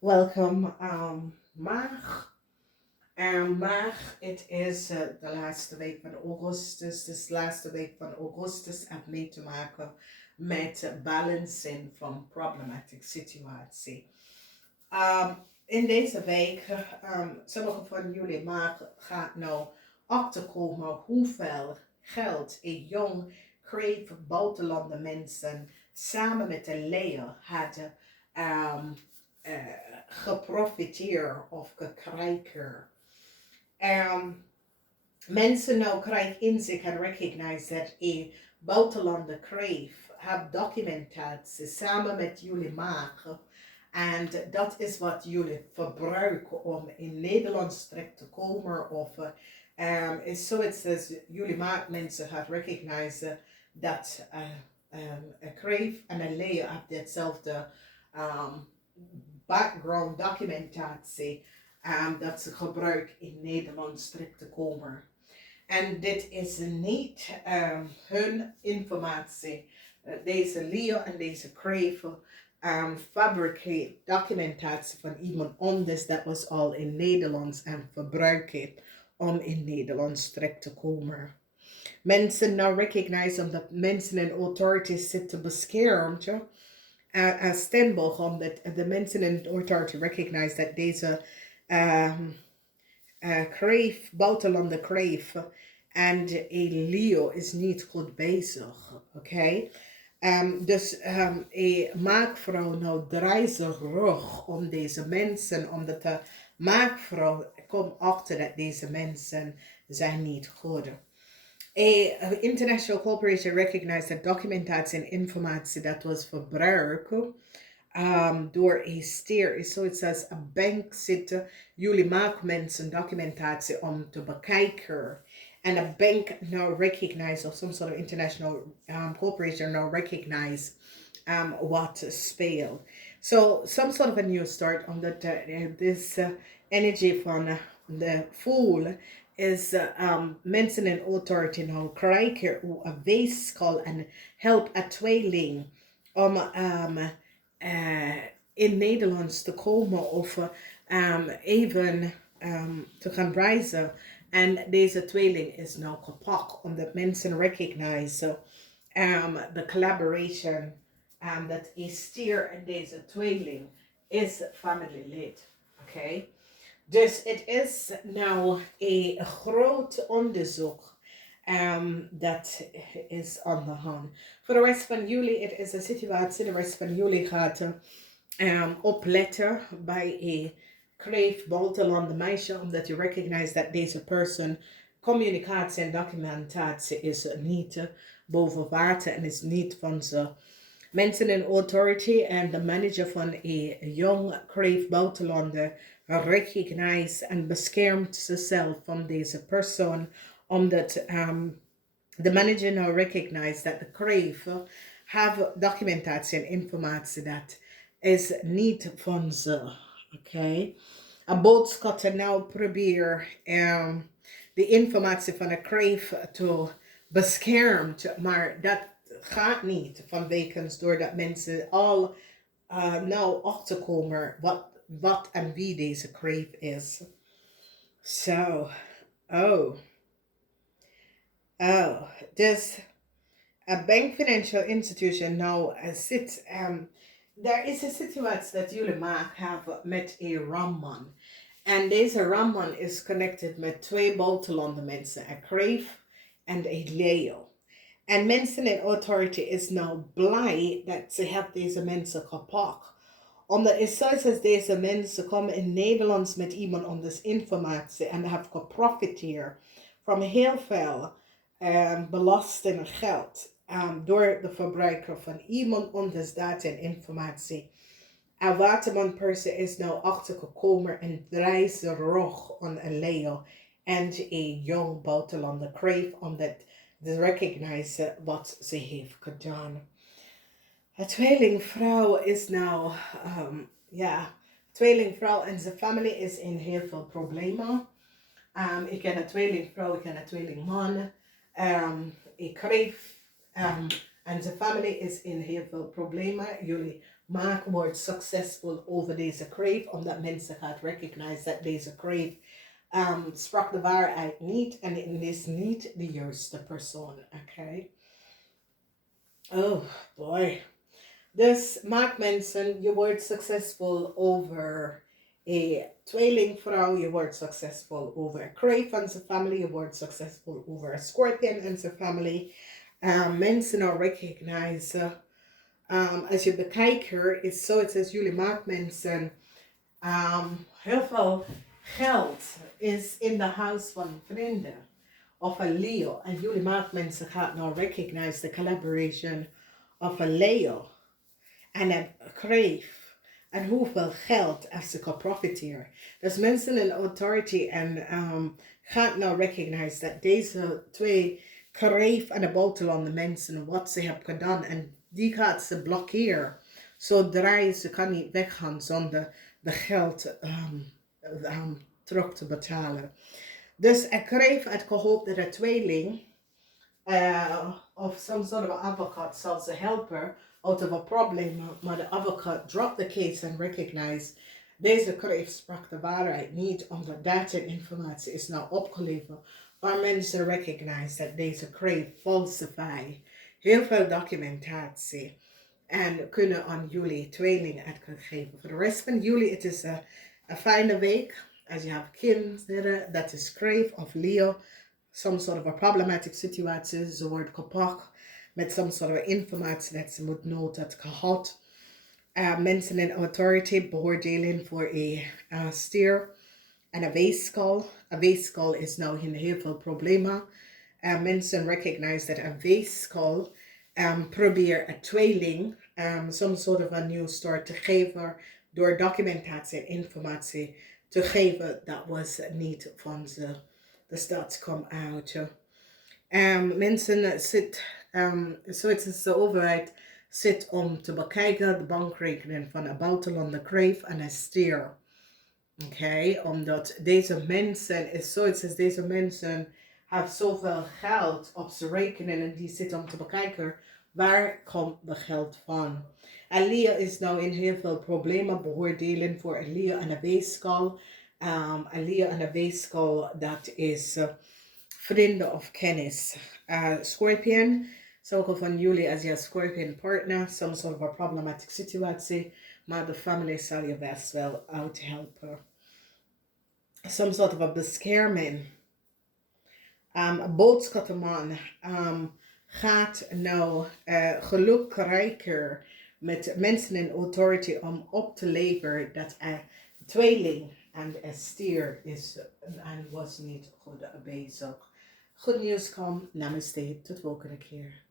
Welcome, Maagd. Maagd, it is de laatste week van Augustus. Dus de laatste week van Augustus heeft mee te maken met balancing van problematic situatie. In deze week, sommige van jullie gaat nou achterkomen hoeveel geld een jong, kreeg buitenlandse mensen samen met de leer hadden um, geprofiteerd of gekregen. Mensen nou krijgen inzicht en recognize dat een buitenlander kreeg heb documentatie samen met jullie maken. En dat is wat jullie verbruiken om in Nederlands terecht te komen. Of is zoiets als jullie maakt mensen gaan recognizen dat een kreeg en een leer op ditzelfde background documentatie dat ze gebruiken in Nederlands terecht te komen. En dit is niet hun informatie. Deze leer en deze kreven fabricate documentatie van iemand anders dat was al in Nederlands en verbruik het om in Nederlands terecht te komen. Mensen nou recognize omdat mensen en authorities zitten beschermd als stemboog omdat de mensen in de authority recognize dat deze kreef, buitenlander kreef en Leo is niet goed bezig. Oké? Dus een maakvrouw nou draait zich rug om deze mensen, omdat de maakvrouw komt achter dat deze mensen zijn niet goed. A international corporation recognized that documentatie en informatie dat was verbruikt door een steer is zoiets als een bank zitten. Jullie maken mensen documentatie om te bekijken. And a bank now recognize or some sort of international corporation now recognize what speel. So some sort of a new start on that this energy van de fool is mensen in authority now krijgen hoe een weeskal en help a tweeling om in Nederlands te komen of even te gaan reizen. En deze tweeling is nou kapot omdat mensen recognize the collaboration dat is stier en deze tweeling is family lid. Oké? Dus het is nou een groot onderzoek dat is aan de hand. Voor de rest van jullie, het is een situatie, de rest van jullie gaat opletten bij een kreeg buitenlandse meisje, omdat je recognize dat deze persoon communicatie en documentatie is niet boven water en is niet van ze. Mensen in authority en de manager van een jong kreeg buitenlander recognize en beschermt zichzelf van deze persoon, omdat de manager nou recognize dat de kreeg have documentatie en informatie dat is niet van ze. Oké. Een boodschatter nou probeer de informatie van een kreeg te beschermen, maar dat gaat niet vanwege doordat mensen al nou achterkomen wat en wie deze kreeg is. So, dus een bank financial institution nou zit er is een situatie dat jullie maken met een ramman. En deze ramman is connected met twee buitenlandse mensen, een kreef en een Leo. En mensen in authority is nou blij dat ze hebben deze mensen gepakt. Omdat het zo is als deze mensen komen in Nederlands met iemand om dus informatie en hebben geprofiteerd van heel veel belasting en geld door de verbruiker van iemand anders data en informatie. En waterman person is nou achtergekomen en draait zijn rug aan een Leo en een jong buitenlander kreeg omdat ze recognize wat ze heeft gedaan. Een tweelingvrouw is nou, tweelingvrouw en zijn familie is in heel veel problemen. Ik ken een tweelingvrouw, ik ken een tweelingman. Ik kreeg en zijn familie is in heel veel problemen. Jullie Maak wordt succesvol over deze kreef, omdat mensen gaat recognize dat deze kreef sprak de waarheid niet en het is niet de juiste persoon. Oké. Oh boy. Dus maak mensen, je wordt succesvol over een tweelingvrouw, je wordt succesvol over een kreef en zijn familie, je wordt succesvol over een scorpion en zijn familie. Mensen al recognize, als je bekijkt, is zo, het is jullie maak mensen, heel veel geld is in de huis van vrienden of een Leo. En jullie maak mensen gaat nou recognize the collaboration of een Leo en een kreef. En hoeveel geld als ze kan profiteren. Dus mensen in authority en gaat nou recognize dat deze twee kreef en de buitenlandse mensen wat ze hebben gedaan en die gaat ze blokkeren. Zodra ze kan niet weggaan zonder de geld terug te betalen. Dus ik kreeg het gehoopt dat een tweeling of some sort of advocate zal ze helpen out of a problem, maar de advocate dropped the case and recognized deze kreeg sprak de waarheid niet, omdat data en informatie is nou opgeleverd, waar mensen recognize dat deze kreeg falsify heel veel documentatie en kunnen aan jullie tweeling uitgeven. Voor de rest van jullie, het is een fijne week. Als je hebt kinderen, dat is kreeg of Leo, some sort of a problematic situatie, ze wordt gepakt met some sort of informatie dat ze moet noten dat gehad. Mensen in authority beoordelen voor een stier en een weeskal. Een weeskal is nou in heel veel problemen. Mensen recognize dat een weeskal probeert een tweeling some sort of a new start te geven door documentatie en informatie te geven. Dat was niet van de stad kwam uit. Mensen zitten, zoals de overheid zit om te bekijken de bankrekening van een buitenlandse kreef en een stier. Oké, omdat deze mensen, is zoiets als deze mensen hebben zoveel geld op zijn rekening en die zitten om te bekijken waar komt het geld van. Elia is nou in heel veel problemen beoordelen voor Elia en een weeskal. Elia en een weeskal, dat is vrienden of kennis. Scorpion, zoveel van jullie als je Scorpion partner, some sort of a problematic situatie, maar de familie zal je best wel uithelpen. Some sort of a bescherming. Boodschappenman gaat nou gelukrijker met mensen in authority om op te leveren dat een tweeling en een stier is en was niet goed bezig. Goed nieuws komt. Namaste. Tot volgende keer.